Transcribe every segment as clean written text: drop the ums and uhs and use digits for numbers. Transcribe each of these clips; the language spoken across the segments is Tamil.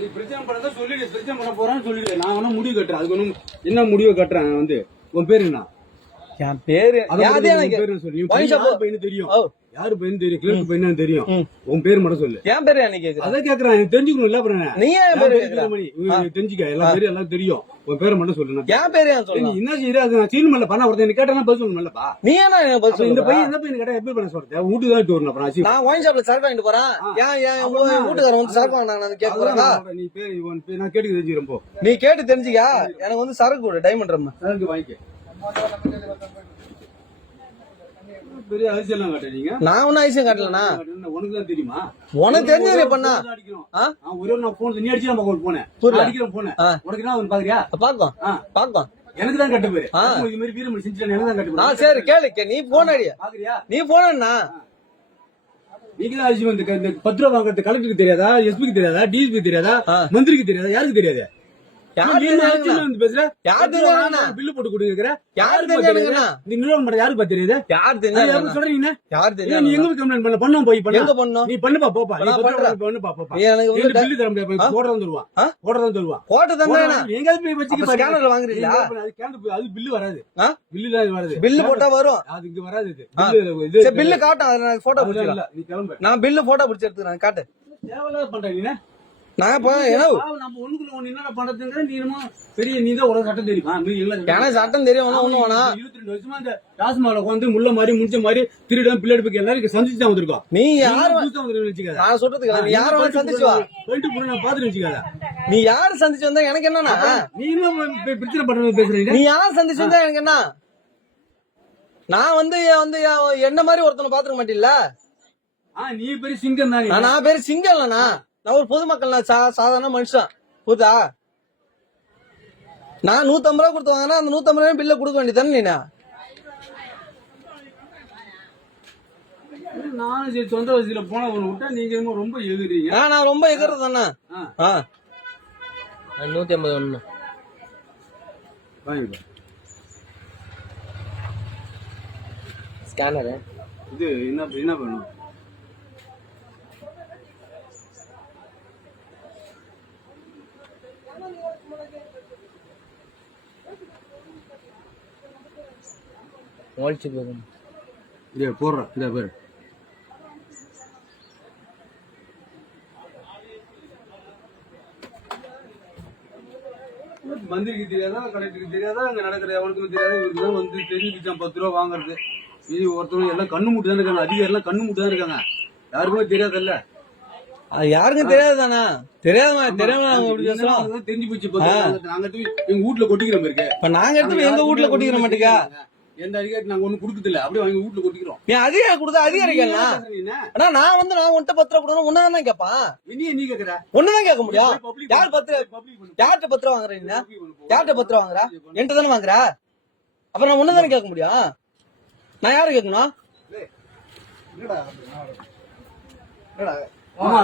நீ பிரச்சனை பண்ணதா சொல்லிடு, பிரச்சனை பண்ண போறான்னு சொல்லிடு. நான் வேணா முடிவு கட்டுறேன். அதுக்கு ஒண்ணும் என்ன முடிவு கட்டுறேன் வந்து. உன் பேரு என்ன? என் பேரு சொல்லி பையனு தெரியும், யாரு பையன் தெரியும், கிளர்க்கு பையனு தெரியும். உன் பேரு மட்டும் சொல்லு. என் பேரு என்ன கேக்குறேன்? அதான் கேக்குறேன், எனக்கு தெரிஞ்சுக்கணும் இல்ல. அப்புறம் நீ என் பேரு தெரிஞ்சுக்க, எல்லா பேரும் எல்லாம் தெரியும். உன் பேரை மட்டும் சொல்லு. என் பேரு ஏன் சொல்லு? என்ன செய்யற? அது நான் சீன் பண்ணல பண்ண ஒருத்தன் கேட்டா பதில் சொல்லணும்லப்பா. நீ என்ன இந்த பையன் என்ன பையன் கேட்டா எப்படி பண்ண சொல்றேன்? வீட்டுக்கு தான் வரணும். அப்புறம் நான் ஒயின் ஷாப்ல சரக்கு வாங்கிட்டு போறேன். ஏன் வீட்டுக்காரன் வந்து சரக்கு வாங்கினாங்க கேட்க போறாங்க. நீ பேர் நான் கேட்டு தெரிஞ்சுக்கிறேன் போ. நீ கேட்டு தெரிஞ்சுக்க. எனக்கு வந்து சரக்கு டைமண்ட் ரம்ம சரக்கு வாங்கிக்க. பெரிய அதிசயம் காட்டுறீங்க. நான் ஒன்னும் அதிசயம் காட்டலண்ணா. உனக்கு தான் தெரியுமா? உனக்கு தெரிஞ்சது பண்ணா ஒரே நான் போன் நீ அடிச்சு நம்ம போனேன் அடிக்கிறேன் போனேன். உனக்கு என்ன பாக்குறியா? பாக்கம் எனக்கு தான் கட்டு பேரு. இது மாதிரி வீரமணி செஞ்சு எனக்கு தான் கட்டு. சரி கேளு, நீ போன் அடியா பாக்குறியா? நீ போனா நீங்க தான் அதிசயம். இந்த 10 ரூபா வாங்குறது கலெக்டருக்கு தெரியாதா, எஸ்பிக்கு தெரியாதா, டிஎஸ்பி தெரியாதா, மந்திரிக்கு தெரியாதா, யாருக்கு தெரியாது? பில்லு போட்டு கொடுக்குற யாருக்கு தெரியுது? நீ எங்க கம்ப்ளைண்ட் பண்ண பண்ண போய் நீ பண்ணுப்பா போப்பா. பில்லு தர முடியாது, போடுறதான் தருவான். எங்காவது போய் வச்சுக்க வாங்குறீங்களா? அது பில்லு வராது, பில்லு வராது. பில்லு போட்டா வரும், அது இங்க வராது. பில்லு காட்டும், போட்டோ பிடிச்சல. நீ கிளம்பு, நான் பில்லு போட்டோ பிடிச்சி எடுத்துக்கிறேன். காட்டு. தேவையில்லாத பண்றீங்க. நான் நம்ம ஒண்ணுக்குள்ள ஒண்ணு என்ன பண்றதுங்க? நீ பெரிய நீதான் உனக்கு சட்டம் தெரியுமா? எனக்கு சட்டம் தெரியும். 22 வருஷமா இந்த டாஸ்மால வந்து முள்ள மாதிரி முடிச்ச மாதிரி திருடம் பிள்ளைக்கு எல்லாரும் சந்திச்சு தான் வந்திருக்கோம். நீ யாரும் வச்சுக்காத. நான் சொல்றதுக்கு நீ யாரும் சந்திச்சு வா போயிட்டு போய் நான் பாத்துட்டு வச்சுக்காத. நீ யாரு சந்திச்சு வந்தா எனக்கு என்னன்னா? நீ இன்னும் பிரச்சனை பண்றது பேசுறீங்க. நீ யாரும் சந்திச்சு வந்தா எனக்கு என்ன? நான் வந்து என்ன மாதிரி ஒருத்தனை பாத்துக்க மாட்டில்ல. நீ பெரிய சிங்கம் தான். நான் பெரிய சிங்கம் இல்லண்ணா, நான் ஒரு பொதுமக்கள், நான் சாதாரண மனுஷன். புரியுதா? நான் 150 ரூபா கொடுத்து வாங்கினா அந்த 150 ரூபாய் பில்ல கொடுக்க வேண்டியதானே? நீ நானும் சொந்த வசதியில போன ஒண்ணு விட்டா நீங்க ரொம்ப எகுறீங்க. நான் ரொம்ப எகுறது தானே. 150 ஒண்ணு ஸ்கேனர். இது என்ன பண்ணும்? போடுறேன் இந்த பேர். மந்திரிக்கு தெரியாதா, கலெக்டருக்கு தெரியாதா, அங்க நடக்கிற எவனுக்கும் தெரியாதா? இவருக்கு தான் வந்து தெரிஞ்சுக்கிச்சான் 10 ரூபா வாங்குறது. இது ஒருத்தவங்க எல்லாம் கண்ணு மூட்டு தான் இருக்காங்க, அதிகாரி எல்லாம் கண்ணு மூட்டு தான் இருக்காங்க. யாருக்குமே தெரியாதுல்ல. யாருக்கும் தெரியாதானா? தெரியாம தெரிஞ்சு போச்சு. நாங்க எங்க வீட்டுல கொட்டிக்கிறோம் இருக்கு. நாங்க எடுத்து எங்க வீட்டுல கொட்டிக்கிற மாட்டேங்க. எந்த அதிகாரி நாங்க ஒண்ணு கொடுக்குது இல்ல, அப்படியே வாங்கி வீட்டுல கொட்டிக்கிறோம். அதிகாரி கொடுத்தா அதிகாரிகள் நான் வந்து நான் உன்ட்ட 10 ரூபா கொடுக்கணும் ஒன்னதான் கேட்பான். நீ கேக்குற ஒண்ணுதான் கேட்க முடியும். யார் 10 யார்கிட்ட 10 ரூபா வாங்குறீங்க? யார்கிட்ட 10 ரூபா வாங்குற? என்கிட்ட தானே வாங்குற. அப்புறம் நான் ஒண்ணுதானே கேட்க முடியும். நான் யாரு கேட்கணும்?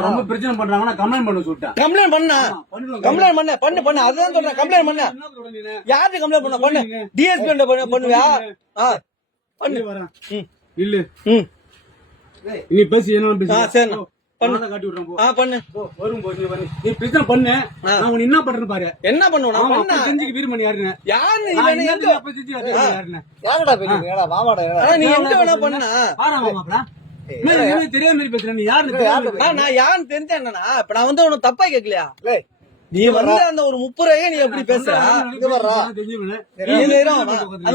ரொம்ப பிரச்சனை பண்றாங்கன்னா கம்ப்ளைண்ட் பண்ண சொல்லிட்டேன். கம்ப்ளைண்ட் பண்ண அதுதான் சொல்றேன். கம்ப்ளைண்ட் பண்ண யாருக்கு கம்ப்ளைண்ட் பண்ண? டிஎஸ்பி பண்ணுவியா? பண்ணு வரேன். இல்ல நீ பேசி என்ன பேசி? சரி காட்டி விடுறேன். பண்ணு வரும் போது நீ பிரச்சனை பண்ணு. நான் உன்னை என்ன பண்றேன்னு பாரு. என்ன பண்ணுவேன்? தெரிஞ்சுக்க வீரமணி யாருன்னு. யாருன்னு நீ எங்க வேணா பண்ணா தெரியாத மாதிரி பேசுறேன். நீ யாரு? நான் யாருன்னு தெரிஞ்சா என்னன்னா, இப்ப நான் வந்து உனக்கு தப்பா கேட்கலையா? நீ வந்து அந்த ஒரு 30 ரூபாய்க்கு நீ எப்படி பேசுற? அந்த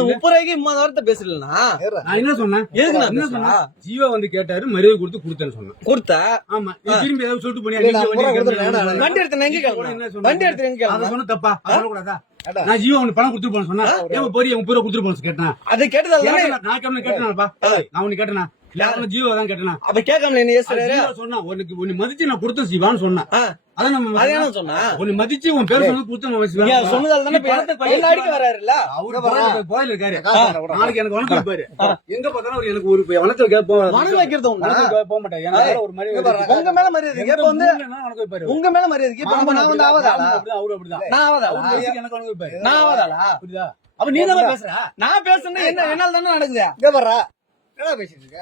30 ரூபாய்க்கு 30 வார்த்தை பேசலன்னா நான் என்ன சொன்னேன்? என்ன சொன்னா? ஜீவா வந்து கேட்டாரு, மரியாதை கொடுத்தேன்னு சொன்னேன். கொடுத்த ஆமா. திரும்பி ஏதாவது சொல்லிட்டு போனியா? வண்டி எடுத்து எங்க கேட்கலாம்? வண்டி எடுத்து எங்க கேட்கலாம்? சொன்ன தப்பா? கூடாதா? நான் ஜீவா உனக்கு பணம் கொடுத்துட்டு போன சொன்னா போறிய 30 ரூபா கொடுத்துட்டு போன கேட்டேன். அது கேட்டதால நான் கேட்டேனாப்பா. நான் உனக்கு கேட்டேனா? ஜீவா தான் கேட்டேனா? அப்ப கேட்காம சொன்னா உனக்கு மதிச்சு நான் கொடுத்த சிவான்னு சொன்னா. அதான் நம்ம சொன்னா உன்னை மதிச்சு உன் பேர் சொன்ன கொடுத்த சொன்னதால அடிக்க வராருல்ல. அவரு கோயில் இருக்காரு. நாளைக்கு எனக்கு வணக்கம் வைப்பாரு. எங்க பார்த்தாலும் அவர் எனக்கு ஒரு வணக்கம் வணக்கம் வைக்கிறது போக மாட்டேன். ஒரு மரியாதை உங்க மேல மரியாதை வந்து வணக்கம் வைப்பாரு. உங்க மேல மரியாதை நான் வந்து ஆவதாளா? அவரு அப்படிதான். நான் ஆவதாளா? எனக்கு வணக்கம் வைப்பாரு. நான் ஆவதாளா? புரியுதா? அப்ப நீ தான் பேசுற. நான் பேசுறேன். என்னால தானே நடக்குது. இங்க வர்றா என்ன பேசிட்டு இருக்க?